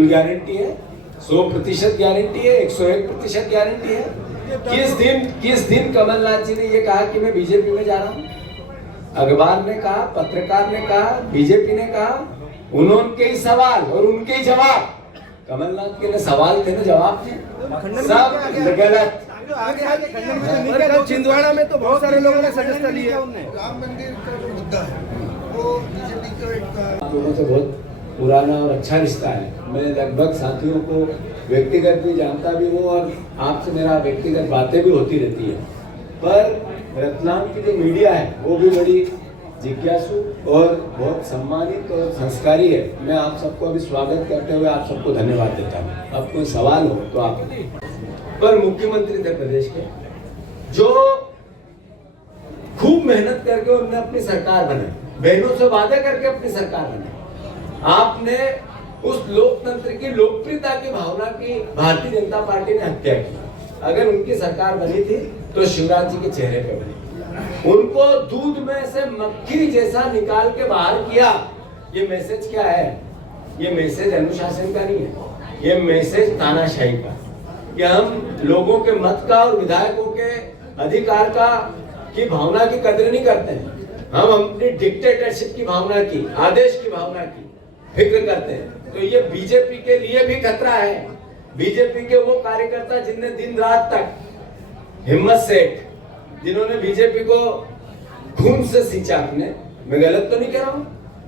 Guarantee है, 100% guarantee है, 101% guarantee है। किस दिन कमलनाथ जी ने ये कहा कि मैं बीजेपी में जा रहा हूँ? अखबार ने कहा, पत्रकार ने कहा, बीजेपी ने कहा, उनके ही सवाल और उनके ही जवाब। कमलनाथ के लिए सवाल थे ना, जवाब थे, सब गलत। छिंदवाड़ा में तो बहुत सारे लोगों ने सदस्यता ली है। राम मंदिर का जो मुद्दा है वो बीजेपी का एक आप लोगों से बहुत पुराना और अच्छा रिश्ता है। मैं लगभग साथियों को व्यक्तिगत भी जानता भी हूँ और आपसे मेरा व्यक्तिगत बातें भी होती रहती है। पर रतलाम की जो मीडिया है वो भी बड़ी जिज्ञासु और बहुत सम्मानित और संस्कारी है। मैं आप सबको अभी स्वागत करते हुए आप सबको धन्यवाद देता हूँ। अब कोई सवाल हो तो आप। पर मुख्यमंत्री थे प्रदेश के, जो खूब मेहनत करके उन्होंने अपनी सरकार बनाई, बहनों से वादे करके अपनी सरकार बनाई। आपने उस लोकतंत्र की, लोकप्रियता की भावना की भारतीय जनता पार्टी ने हत्या की। अगर उनकी सरकार बनी थी तो शिवराज जी के चेहरे पे बनी। उनको दूध में से मक्खी जैसा निकाल के बाहर किया। ये मैसेज क्या है? ये मैसेज अनुशासन का नहीं है, ये मैसेज तानाशाही का, कि हम लोगों के मत का और विधायकों के अधिकार का की भावना की कदर नहीं करते हैं। हम अपनी डिक्टेटरशिप की भावना की, आदेश की भावना की फिक्र करते हैं। तो ये बीजेपी के लिए भी खतरा है। बीजेपी के वो कार्यकर्ता जिनने दिन रात तक, हिम्मत सेठ, जिन्होंने बीजेपी को खून से सींचा अपने, मैं गलत तो नहीं कह रहा हूं,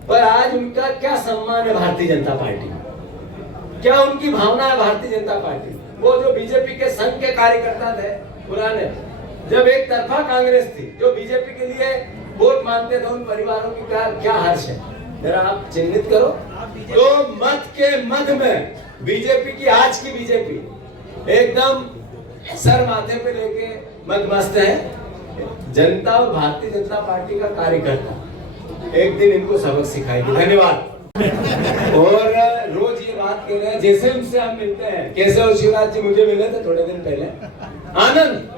पर आज उनका क्या सम्मान है भारतीय जनता पार्टी में? क्या उनकी भावना है भारतीय जनता पार्टी? वो जो बीजेपी के संघ के कार्यकर्ता थे पुराने, जब एक तरफा कांग्रेस थी, जो बीजेपी के लिए वोट मांगते थे, उन परिवारों की क्या हर्ष है? जरा आप चिन्हित करो। तो मत के मध्य में बीजेपी की, आज की बीजेपी एकदम सर माथे पे लेके मदमस्त है। जनता और भारतीय जनता पार्टी का कार्यकर्ता एक दिन इनको सबक सिखाएगी। धन्यवाद। और रोज ये बात कह रहे हैं, जैसे उनसे हम मिलते हैं, कैसे और शिवराज जी मुझे मिले थे थोड़े दिन पहले, आनंद,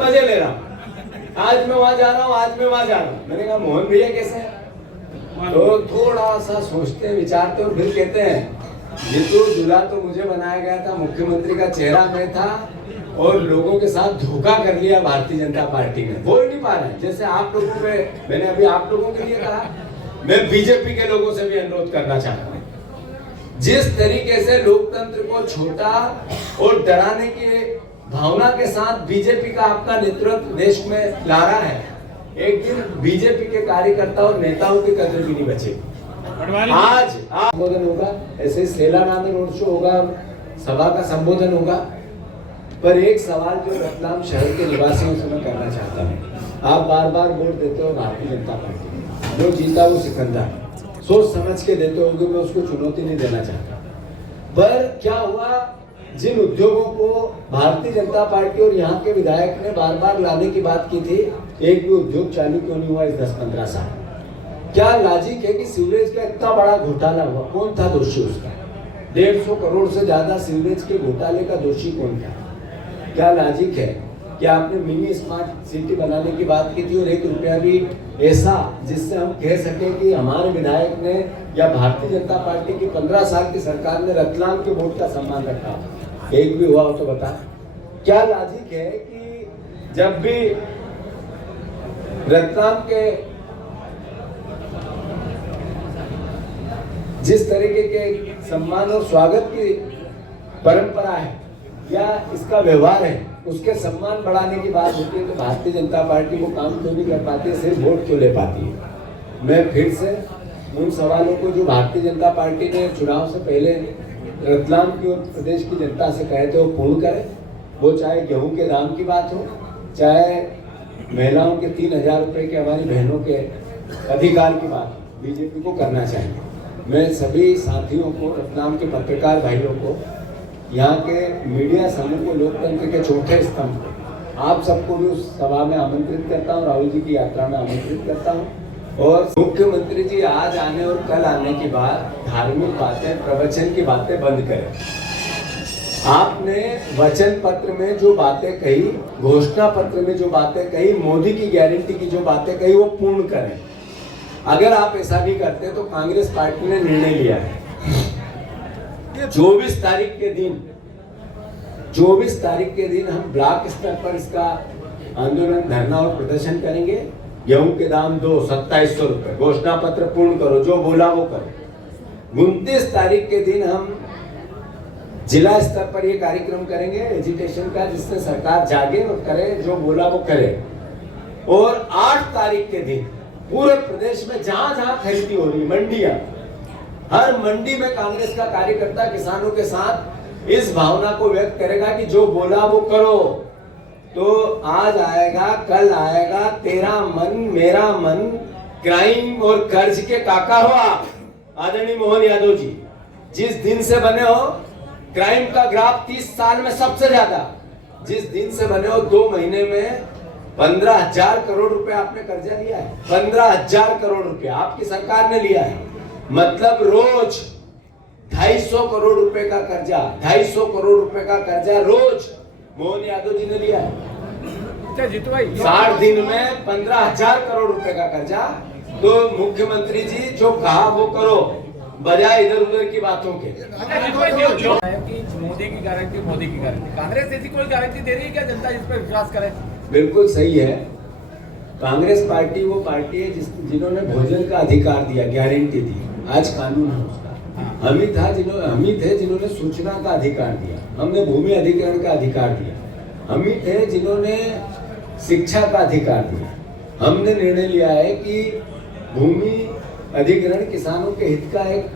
मजे ले रहा हूँ, आज मैं वहां जा रहा हूँ, आज मैं वहां जा रहा हूँ। मैंने कहा मोहन भैया कैसे हैं? तो थोड़ा सा सोचते विचारते और फिर कहते हैं, ये तो दूल्हा तो मुझे बनाया गया था, मुख्यमंत्री का चेहरा मैं था और लोगों के साथ धोखा कर लिया भारतीय जनता पार्टी ने। बोल नहीं पा रहे। जैसे आप लोगों पे, मैंने अभी आप लोगों के लिए कहा, मैं बीजेपी के लोगों से भी अनुरोध करना चाहता हूँ। जिस तरीके से लोकतंत्र को छोटा और डराने की भावना के साथ बीजेपी का आपका नेतृत्व देश में ला रहा है, एक दिन बीजेपी के कार्यकर्ता और नेताओं की कदर भी नहीं बचेगी। आज संबोधन होगा, ऐसे सेलाना में रोड शो होगा, सभा का संबोधन होगा। पर एक सवाल जो रतलाम शहर के निवासियों से मैं करना चाहता हूँ, आप बार बार वोट देते हो भारतीय जनता पार्टी, जो जीता वो सिकंदर, सोच समझ के देते होगे, मैं उसको चुनौती नहीं देना चाहता। पर क्या हुआ, जिन उद्योगों को भारतीय जनता पार्टी और यहाँ के विधायक ने बार बार लाने की बात की थी, एक भी उद्योग चालू क्यों नहीं हुआ इस 10-15 साल? क्या लॉजिक है कि सीवरेज का इतना बड़ा घोटाला हुआ, कौन था दोषी उसका? 150 करोड़ से ज्यादा सीवरेज के घोटाले का दोषी कौन था? क्या लॉजिक है कि आपने मिनी स्मार्ट सिटी बनाने की बात की थी और 1 रुपया भी ऐसा जिससे हम कह सके कि हमारे विधायक ने या भारतीय जनता पार्टी की 15 साल की सरकार ने रतलाम के वोट का सम्मान रखा, एक भी हुआ हो तो बता। क्या लॉजिक है कि जब भी रतलाम के जिस तरीके के सम्मान और स्वागत की परंपरा है या इसका व्यवहार है, उसके सम्मान बढ़ाने की बात होती है, तो भारतीय जनता पार्टी वो काम क्यों नहीं कर पाती है, सिर्फ वोट क्यों ले पाती है? मैं फिर से उन सवालों को जो भारतीय जनता पार्टी ने चुनाव से पहले रतलाम की और प्रदेश की जनता से कहे थे वो पूर्ण करें। वो चाहे गेहूं के दाम की बात हो, चाहे महिलाओं के 3,000 रुपए के, हमारी बहनों के अधिकार की बात बीजेपी को करना चाहिए। मैं सभी साथियों को, रतलाम के पत्रकार भाइयों को, यहाँ के मीडिया समूह को, लोकतंत्र के चौथे स्तंभ को, आप सबको भी उस सभा में आमंत्रित करता हूँ, राहुल जी की यात्रा में आमंत्रित करता हूँ। और मुख्यमंत्री जी आज आने और कल आने के बाद धार्मिक बातें, प्रवचन की बातें बंद करें। आपने वचन पत्र में जो बातें कही, घोषणा पत्र में जो बातें कही, मोदी की गारंटी की जो बातें कही, वो पूर्ण करें। अगर आप ऐसा नहीं करते तो कांग्रेस पार्टी ने निर्णय लिया है 24 तारीख के दिन हम ब्लॉक स्तर पर इसका आंदोलन, धरना और प्रदर्शन करेंगे। गेहूं के दाम 2700 रुपए, घोषणा पत्र पूर्ण करो, जो बोला वो करो। 29 तारीख के दिन हम जिला स्तर पर ये कार्यक्रम करेंगे एजुकेशन का, जिससे सरकार जागे और करे, जो बोला वो करे। और 8 तारीख के दिन पूरे प्रदेश में जहां जहां खरीदी हो रही मंडियां, हर मंडी में कांग्रेस का कार्यकर्ता किसानों के साथ इस भावना को व्यक्त करेगा कि जो बोला वो करो। तो आज आएगा, कल आएगा, तेरा मन मेरा मन, क्राइम और कर्ज के काका हो आप आदरणीय मोहन यादव जी। जिस दिन से बने हो क्राइम का ग्राफ 30 साल में सबसे ज्यादा, जिस दिन से बने हो 2 महीने में 15,000 करोड़ रुपए आपने कर्जा लिया है। 15,000 करोड़ रुपए आपकी सरकार ने लिया है। मतलब रोज 250 करोड़ रुपए का कर्जा, 250 करोड़ रुपए का कर्जा रोज मोहन यादव जी ने लिया है। 60 दिन में 15,000 करोड़ रुपए का कर्जा। तो मुख्यमंत्री जी जो कहा वो करो, बजाय इधर उधर की बातों के। मोदी की गारंटी कांग्रेस ऐसी कोई गारंटी दे रही है क्या जनता जिस पर विश्वास करे? बिल्कुल सही है। कांग्रेस पार्टी वो पार्टी है जिन्होंने भोजन का अधिकार दिया, गारंटी दी, आज कानून है उसका। हम ही थे जिन्होंने सूचना का अधिकार दिया, हमने भूमि अधिग्रहण का अधिकार दिया। हम ही थे जिन्होंने शिक्षा का अधिकार दिया। हमने निर्णय लिया है कि भूमि अधिग्रहण किसानों के हित का एक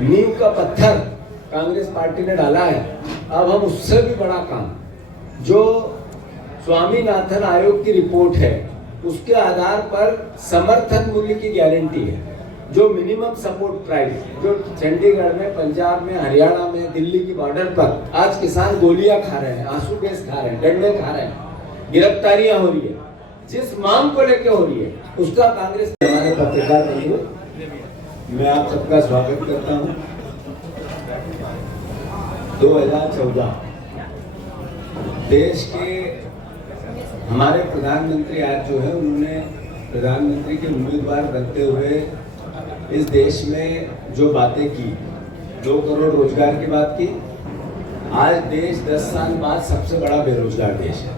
नींव का पत्थर कांग्रेस पार्टी ने डाला है। अब हम उससे भी बड़ा काम, जो स्वामीनाथन आयोग की रिपोर्ट है उसके आधार पर समर्थन मूल्य की गारंटी है, जो मिनिमम सपोर्ट प्राइस, जो चंडीगढ़ में, पंजाब में, हरियाणा में, दिल्ली की बॉर्डर पर आज किसान गोलियां खा रहे हैं, आंसू गैस खा रहे हैं, डंडे खा रहे हैं, गिरफ्तारियां हो रही है, जिस मांग को लेकर हो रही है उसका कांग्रेस। हमारे पत्रकार बंधु, मैं आप सबका स्वागत करता हूं। 2014 देश के हमारे प्रधानमंत्री आज जो है, उन्होंने प्रधानमंत्री के उम्मीदवार बनते हुए इस देश में जो बातें की, 2 करोड़ रोजगार की बात की। आज देश 10 साल बाद सबसे बड़ा बेरोजगार देश है।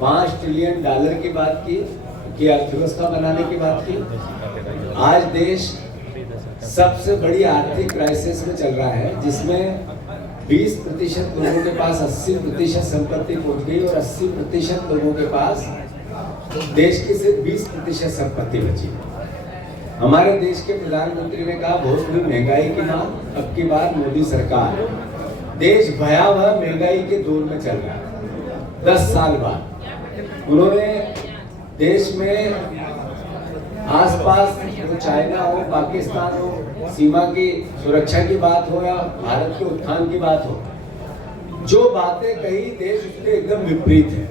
$5 ट्रिलियन की बात की अर्थव्यवस्था बनाने की बात की। आज देश सबसे बड़ी आर्थिक क्राइसिस में चल रहा है, जिसमें 20% लोगों के पास 80% संपत्ति पहुंच गई और 80% लोगों के पास देश की सिर्फ 20% संपत्ति बची। हमारे देश के प्रधानमंत्री ने कहा बहुत बड़ी महंगाई की मांग, अब की बार मोदी सरकार। देश भयावह महंगाई के दौर में चल रहा है। 10 साल बाद उन्होंने देश में आसपास, तो चाइना हो, पाकिस्तान हो, सीमा की सुरक्षा की बात हो या भारत के उत्थान की बात हो, जो बातें कही देश उसके एकदम विपरीत है।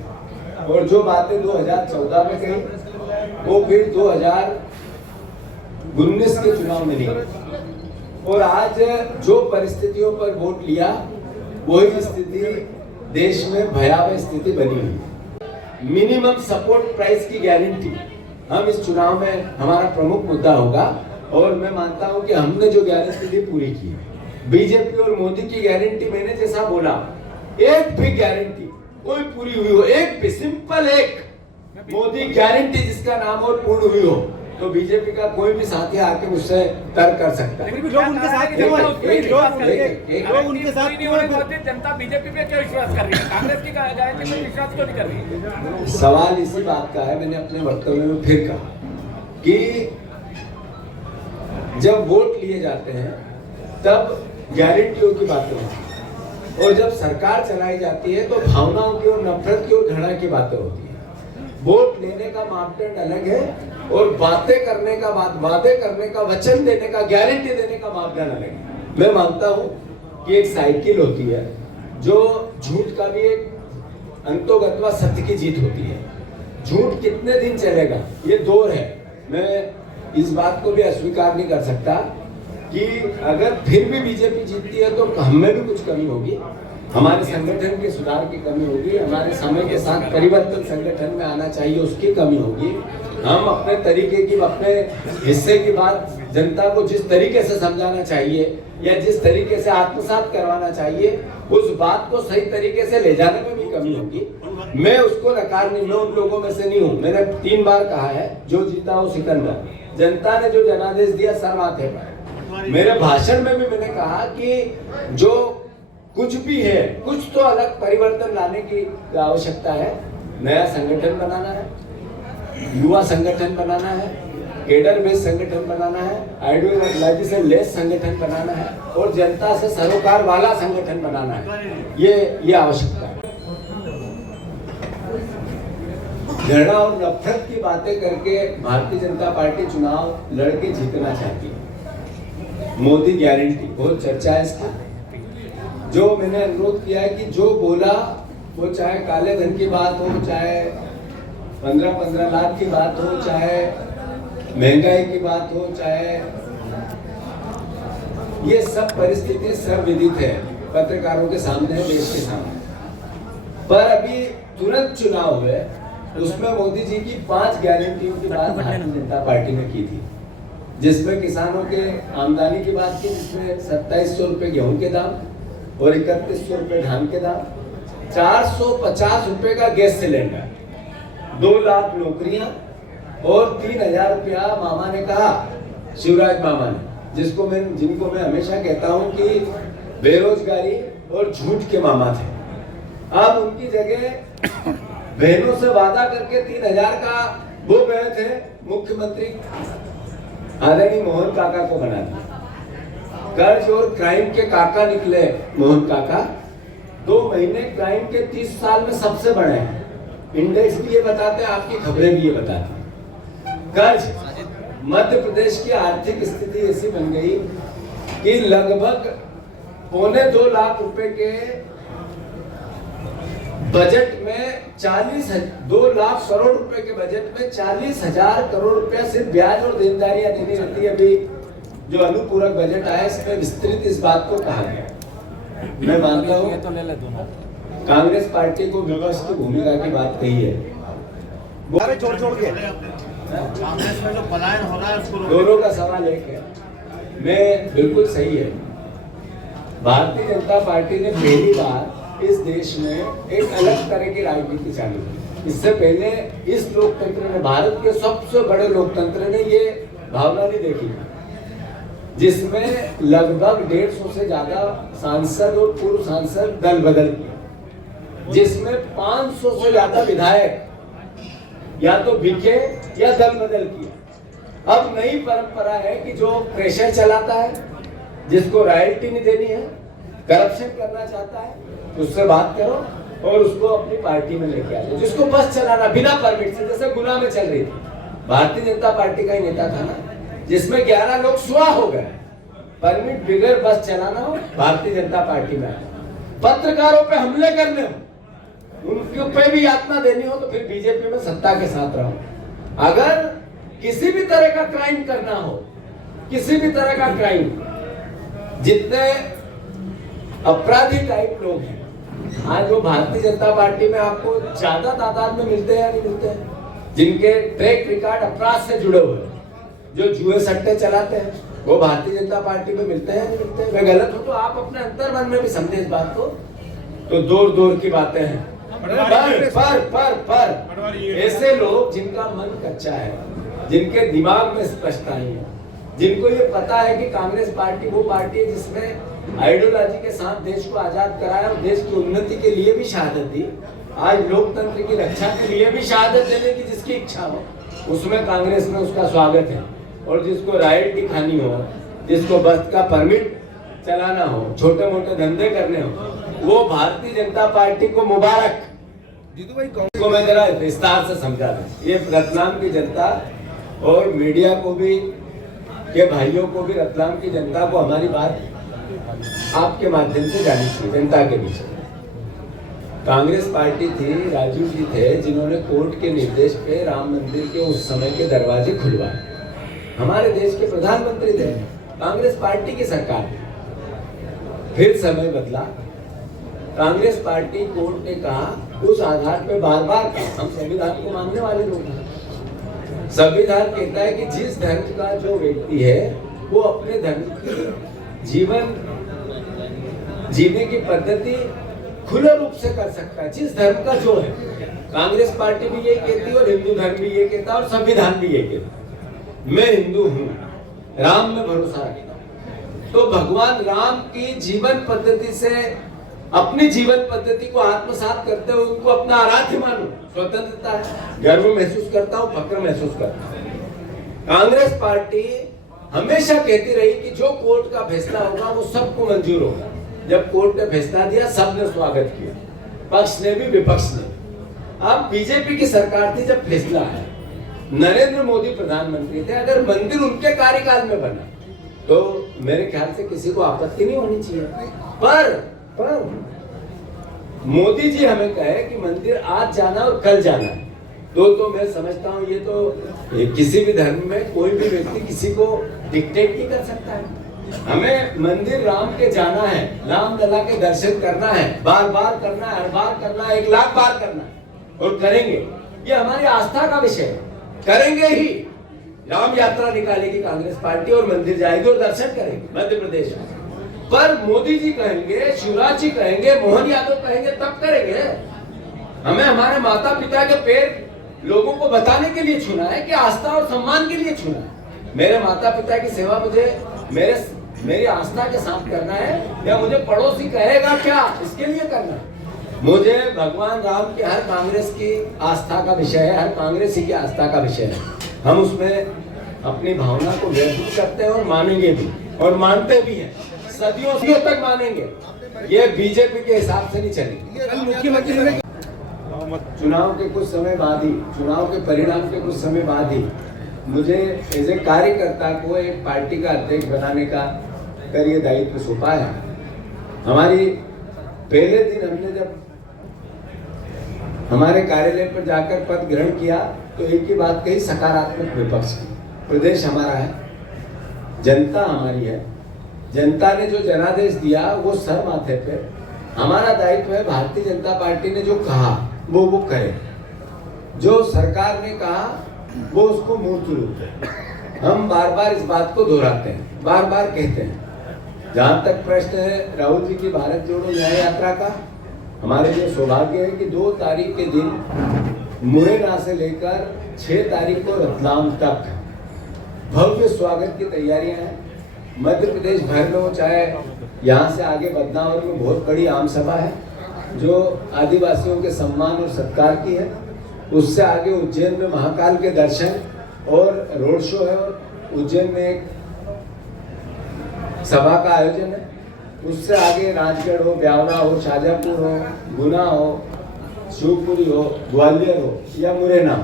और जो बातें 2014 में कही वो फिर 2019 के चुनाव में नहीं। और आज जो परिस्थितियों पर वोट लिया वही स्थिति देश में भयावह स्थिति बनी हुई। मिनिमम सपोर्ट प्राइस की गारंटी हम इस चुनाव में हमारा प्रमुख मुद्दा होगा। और मैं मानता हूं कि हमने जो गारंटी दी पूरी की। बीजेपी और मोदी की गारंटी मैंने जैसा बोला, एक भी गारंटी कोई पूरी हुई हो, एक भी सिंपल एक मोदी गारंटी जिसका नाम और पूर्ण हुई हो, तो बीजेपी का कोई भी साथी आके मुझसे तर्क कर सकता है। लोग उनके साथ क्यों है? जनता बीजेपी पे क्यों विश्वास कर रही है? कांग्रेस की गारंटी पे विश्वास क्यों नहीं कर रही है? सवाल इसी बात का है, मैंने अपने वक्तव्य में फिर कहा कि जब वोट लिए जाते हैं तब गारंटियों की बातें होती है, और जब सरकार चलाई जाती है तो भावनाओं की और नफरत की और घृणा की बातें होती है। वोट लेने का मापदंड अलग है और बातें करने का, वादे करने का, वचन देने का, गारंटी देने का मापदंड अलग है। मैं मानता हूं कि एक साइकिल होती है जो झूठ का भी एक अंतोगत्वा सत्य की जीत होती है। झूठ कितने दिन चलेगा ये दौर है। मैं इस बात को भी अस्वीकार नहीं कर सकता कि अगर फिर भी बीजेपी जीतती है तो हम में भी कुछ कमी होगी, हमारे संगठन के सुधार की कमी होगी, हमारे समय के साथ परिवर्तन संगठन में आना चाहिए उसकी कमी होगी। हम अपने तरीके की, अपने हिस्से की बात जनता को जिस तरीके से समझाना चाहिए या जिस तरीके से आत्मसात करवाना चाहिए, उस बात को सही तरीके से ले जाने में भी कमी होगी। मैं उसको नकार नहीं, मैं उन लोगों में से नहीं हूँ। मैंने 3 बार कहा है, जो जीता वो सिकंदर। जनता ने जो जनादेश दिया सर माथे पर। मेरे भाषण में भी मैंने कहा कि जो कुछ भी है, कुछ तो अलग परिवर्तन लाने की आवश्यकता है। नया संगठन बनाना है, युवा संगठन बनाना है, केडर बेस्ड संगठन बनाना है, आइडियोलॉजी से लेस संगठन बनाना है और जनता से सरोकार वाला संगठन बनाना है। ये आवश्यकता है। घृणा और नफरत की बातें करके भारतीय जनता पार्टी चुनाव लड़के जीतना चाहती है। मोदी गारंटी बहुत चर्चा है इसकी। जो मैंने अनुरोध किया है कि जो बोला वो चाहे काले धन की बात हो, चाहे 15-15 लाख की बात हो, चाहे महंगाई की बात हो, चाहे ये सब परिस्थिति सब विदित है, पत्रकारों के सामने है, देश के सामने। पर अभी तुरंत चुनाव हुए, उसमें मोदी जी की 5 गारंटियों की बात भारतीय जनता पार्टी ने की थी, जिसमें किसानों के आमदनी की बात की, जिसमें 2700 रुपए गेहूं के दाम और 3100 रुपए धान के दाम, 450 रुपए का गैस सिलेंडर, 2 लाख नौकरियां और 3000 रुपया मामा ने कहा, शिवराज मामा ने, जिनको मैं हमेशा कहता हूं कि बेरोजगारी और झूठ के मामा थे। अब उनकी जगह बहनों से वादा करके 3000 का वो गए थे मुख्यमंत्री आदरणीय मोहन काका को बना दिया। कर्ज और क्राइम के काका निकले मोहन काका। 2 महीने क्राइम के 30 साल में सबसे बड़े हैं। इंडेक्स भी ये बताते हैं, आपकी खबरें भी ये बताती हैं। कर्ज, मध्य प्रदेश की आर्थिक स्थिति ऐसी बन गई कि लगभग 2.25 लाख रुपए के बजट में 2 लाख करोड़ रुपए के बजट में 40,000 करोड़ रुपया सिर्फ ब्याज और देनदारियां देनी रहती है। अभी जो अनुपूरक बजट आया इसमें विस्तृत इस बात को कहा गया। मैं मानता हूँ कांग्रेस पार्टी को विपक्ष की भूमिका की बात कही है, छोड़ के कांग्रेस में जो पलायन हो रहा है उसको दोनों का सवाल एक है। मैं बिल्कुल सही है, भारतीय जनता पार्टी ने पहली बार इस देश में एक अलग तरह की राजनीति चालू की। इससे पहले इस लोकतंत्र ने, भारत के सबसे बड़े लोकतंत्र ने ये भावना नहीं देखी, जिसमें लगभग 150 से ज्यादा सांसद और पूर्व सांसद दल बदल किए, जिसमें 500 से ज्यादा विधायक या तो बिके या दल बदल किए। अब नई परंपरा है कि जो प्रेशर चलाता है, जिसको रॉयल्टी नहीं देनी है, करप्शन करना चाहता है, उससे बात करो और उसको अपनी पार्टी में लेके आ जाओ। जिसको बस चलाना बिना परमिट से, जैसे गुना में चल रही थी, भारतीय जनता पार्टी का ही नेता था ना, जिसमें 11 लोग सुहा हो गए, परमिट बिगैर बस चलाना हो, भारतीय जनता पार्टी में पत्रकारों पे हमले करने हो, उनके पे भी यातना देनी हो, तो फिर बीजेपी में सत्ता के साथ रहो। अगर किसी भी तरह का क्राइम करना हो, किसी भी तरह का क्राइम, जितने अपराधी टाइप लोग हैं आज वो भारतीय जनता पार्टी में आपको ज्यादा तादाद में मिलते हैं या नहीं मिलते हैं, जिनके ट्रैक रिकॉर्ड अपराध से जुड़े हुए, जो जुए सट्टे चलाते हैं, वो भारतीय जनता पार्टी में मिलते हैं नहीं मिलते हैं। मैं गलत हूं तो आप अपने अंतर मन में भी समझे इस बात को। तो दूर दूर की बातें हैं, पर ऐसे लोग जिनका मन कच्चा है, जिनके दिमाग में स्पष्टता नहीं है, जिनको ये पता है कि कांग्रेस पार्टी वो पार्टी है जिसने आइडियोलॉजी के साथ देश को आजाद कराया और देश की उन्नति के लिए भी शहादत दी, आज लोकतंत्र की रक्षा के लिए भी शहादत देने की जिसकी इच्छा हो, उसमें कांग्रेस में उसका स्वागत है। और जिसको रॉयल्टी खानी हो, जिसको बस का परमिट चलाना हो, छोटे मोटे धंधे करने हो, वो भारतीय जनता पार्टी को मुबारक। जीतू भाई को मैं जरा विस्तार से समझा दूं, ये रतलाम की जनता और मीडिया को भी, के भाइयों को भी, रतलाम की जनता को हमारी बात आपके माध्यम से जानी चाहिए। जनता के बीच कांग्रेस पार्टी थी, राजू जी थे जिन्होंने कोर्ट के निर्देश पे राम मंदिर के उस समय के दरवाजे खुलवाए। हमारे देश के प्रधानमंत्री थे, कांग्रेस पार्टी की सरकार। फिर समय बदला, कांग्रेस पार्टी, कोर्ट ने कहा, उस आधार पे बार बार कहा, हम संविधान को मानने वाले लोग हैं, संविधान कहता है कि जिस धर्म का जो व्यक्ति है वो अपने धर्म की जीवन जीने की पद्धति खुले रूप से कर सकता है, जिस धर्म का जो है। कांग्रेस पार्टी भी यही कहती है और हिंदू धर्म भी ये कहता है और संविधान भी ये कहता है। मैं हिंदू हूँ, राम में भरोसा रखता हूँ, तो भगवान राम की जीवन पद्धति से अपनी जीवन पद्धति को आत्मसात करते हुए उनको अपना आराध्य मानो। स्वतंत्रता है, गर्व महसूस करता हूँ, फक्र महसूस करता हूँ। कांग्रेस पार्टी हमेशा कहती रही कि जो कोर्ट का फैसला होगा वो सबको मंजूर होगा। जब कोर्ट ने फैसला दिया सबने स्वागत किया, पक्ष ने भी विपक्ष ने। अब बीजेपी की सरकार थी जब फैसला आया, नरेंद्र मोदी प्रधानमंत्री थे, अगर मंदिर उनके कार्यकाल में बना तो मेरे ख्याल से किसी को आपत्ति नहीं होनी चाहिए। पर मोदी जी हमें कहे कि मंदिर आज जाना और कल जाना, तो मैं समझता हूँ ये किसी भी धर्म में कोई भी व्यक्ति किसी को डिक्टेट नहीं कर सकता है। हमें मंदिर राम के जाना है, राम लला के दर्शन करना है, बार बार करना है, हर बार करना है, 1 लाख बार करना है और करेंगे। ये हमारी आस्था का विषय है, करेंगे ही। राम यात्रा निकालेगी कांग्रेस पार्टी और मंदिर जाएगी और दर्शन करेंगे मध्य प्रदेश में। पर मोदी जी कहेंगे, शिवराज जी कहेंगे, मोहन यादव कहेंगे तब करेंगे। हमें हमारे माता पिता के पैर लोगों को बताने के लिए चुना है कि आस्था और सम्मान के लिए चुना है। मेरे माता पिता की सेवा मुझे मेरी आस्था के साथ करना है या मुझे पड़ोसी कहेगा क्या इसके लिए करना है। मुझे भगवान राम की हर कांग्रेस की आस्था का विषय है, हर कांग्रेसी की आस्था का विषय है। हम उसमें अपनी भावना को व्यक्त करते हैं और मानेंगे भी और मानते भी हैं, सदियों तक मानेंगे। ये बीजेपी के हिसाब से नहीं चलेगी। मुख्यमंत्री ने चुनाव के कुछ समय बाद ही, चुनाव के परिणाम के कुछ समय बाद ही मुझे एज ए कार्यकर्ता को एक पार्टी का अध्यक्ष बनाने का ये दायित्व सौंपा है। हमारी पहले दिन हमने जब हमारे कार्यालय पर जाकर पद ग्रहण किया तो एक ही बात कही, सकारात्मक विपक्ष की। प्रदेश हमारा है, जनता हमारी है, जनता ने जो जनादेश दिया वो सर माथे पे। हमारा दायित्व है भारतीय जनता पार्टी ने जो कहा वो करे, जो सरकार ने कहा वो उसको मूर्त रूप है। हम बार बार इस बात को दोहराते हैं, बार बार कहते हैं। जहाँ तक प्रश्न है राहुल जी की भारत जोड़ो न्याय यात्रा का, हमारे लिए सौभाग्य है कि 2 तारीख के दिन मुरैना से लेकर 6 तारीख को रतलाम तक भव्य स्वागत की तैयारियां हैं। मध्य प्रदेश भर में हो, चाहे यहाँ से आगे बदनावर में बहुत बड़ी आम सभा है जो आदिवासियों के सम्मान और सत्कार की है। उससे आगे उज्जैन में महाकाल के दर्शन और रोड शो है और उज्जैन में एक सभा का आयोजन है। उससे आगे राजगढ़ हो, ब्यावरा हो, शाजापुर हो, गुना हो, शिवपुरी हो, ग्वालियर हो या मुरैना हो,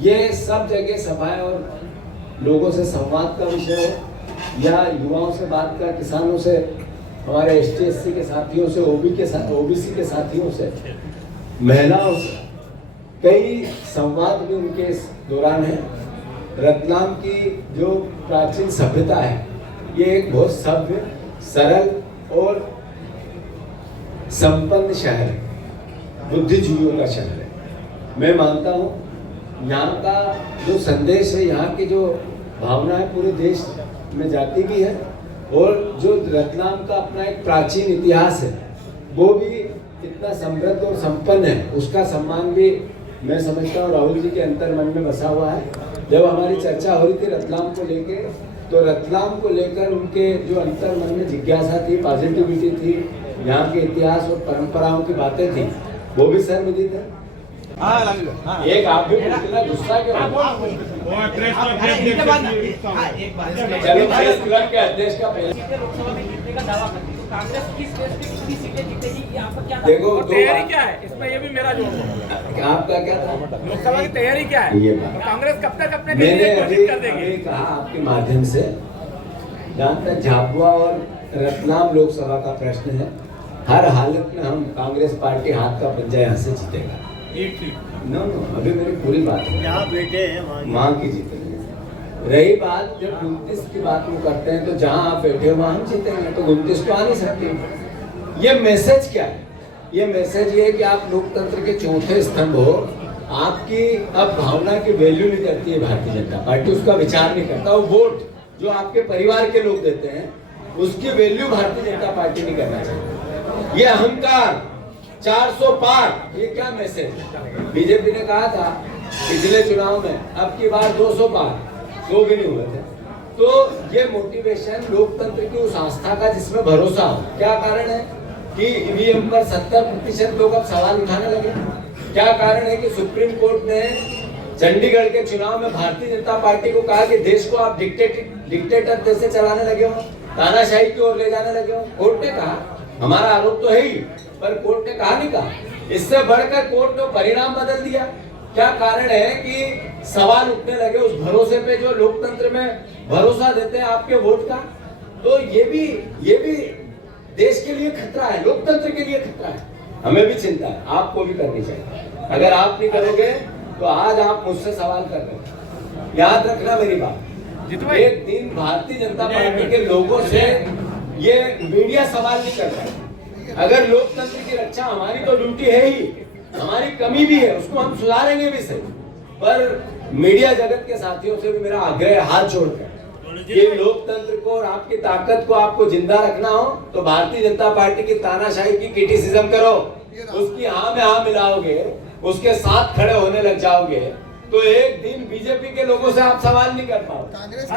ये सब जगह सभाएं और लोगों से संवाद का विषय हो या युवाओं से बात का, किसानों से, हमारे ST/SC के साथियों से, OBC के साथियों से, महिलाओं से, कई संवाद भी उनके इस दौरान है। रतलाम की जो प्राचीन सभ्यता है ये एक बहुत सभ्य, सरल और संपन्न शहर है, बुद्धिजीवियों का शहर है। मैं मानता हूँ यहाँ का जो संदेश है, यहाँ की जो भावना है पूरे देश में जाती भी है और जो रतलाम का अपना एक प्राचीन इतिहास है वो भी इतना समृद्ध और संपन्न है, उसका सम्मान भी मैं समझता हूँ राहुल जी के अंतर मन में बसा हुआ है। जब हमारी चर्चा हो रही थी रतलाम को लेके, तो रतलाम को लेकर उनके जो अंतर मन में जिज्ञासा थी, पॉजिटिविटी थी, यहाँ के इतिहास और परंपराओं की बातें थी, वो भी सर्वविदित है। एक आप भी ना गुस्सा क्यों? चलो प्रेस क्लब के अध्यक्ष का देखो तैयारी क्या है इसमें, ये भी मेरा जोड़ दो। आपका क्या था? लोकसभा की तैयारी क्या है? ये कांग्रेस कब तक अपने मैंने घोषित कर देगी? अभी कहा आपके माध्यम से, जहाँ तक झाबुआ और रतलाम लोकसभा का प्रश्न है, हर हालत में हम कांग्रेस पार्टी हाथ का पंजा यहाँ से जीतेगा। नो अभी मेरी पूरी बात है, वहाँ की जीतेंगे। रही बात जब 29 की बात वो करते हैं तो जहाँ आप बैठे हो वहाँ हम जीतेंगे, तो 29 तो आ नहीं सकते। ये मैसेज क्या है? ये मैसेज ये है कि आप लोकतंत्र के चौथे स्तंभ हो, आपकी अब भावना की वैल्यू नहीं करती है भारतीय जनता पार्टी, उसका विचार नहीं करता। वो वोट जो आपके परिवार के लोग देते हैं उसकी वैल्यू भारतीय जनता पार्टी नहीं करना चाहिए। ये अहंकार 400 पार, ये क्या मैसेज? बीजेपी ने कहा था पिछले चुनाव में अब की बार 200 पार, 100 भी नहीं हुए थे। तो ये मोटिवेशन लोकतंत्र की उस आस्था का जिसमें भरोसा हो। क्या कारण है कि ईवीएम पर 70% लोग अब सवाल उठाने लगे? क्या कारण है कि सुप्रीम कोर्ट ने चंडीगढ़ के चुनाव में भारतीय जनता पार्टी को कहा कि देश को आप डिक्टेटर जैसे चलाने लगे हो, तानाशाही की ओर ले जाने लगे हो? कोर्ट ने कहा, हमारा आरोप तो है ही, पर कोर्ट ने कहा नहीं कहा। इससे बढ़कर कोर्ट ने परिणाम बदल दिया। क्या कारण है कि सवाल उठने लगे उस भरोसे पे जो लोकतंत्र में भरोसा देते हैं आपके वोट का? तो ये भी देश के लिए खतरा है, लोकतंत्र के लिए खतरा है। हमें भी चिंता है, आपको भी करनी चाहिए। अगर आप नहीं करोगे तो आज आप मुझसे सवाल कर रहे हैं। याद रखना मेरी बात, एक दिन भारतीय जनता पार्टी के लोगों से ये मीडिया सवाल नहीं कर रहा है। अगर लोकतंत्र की रक्षा हमारी तो ड्यूटी है ही, हमारी कमी भी है, उसको हम सुधारेंगे भी सही, पर मीडिया जगत के साथियों से भी मेरा आग्रह है, हाथ जोड़कर, कि लोकतंत्र को और आपकी ताकत को आपको जिंदा रखना हो तो भारतीय जनता पार्टी की तानाशाही की क्रिटिसिज्म करो, उसकी हाँ में हाँ मिलाओगे, उसके साथ खड़े होने लग जाओगे, तो एक दिन बीजेपी के लोगों से आप सवाल नहीं कर पाओगे। कांग्रेस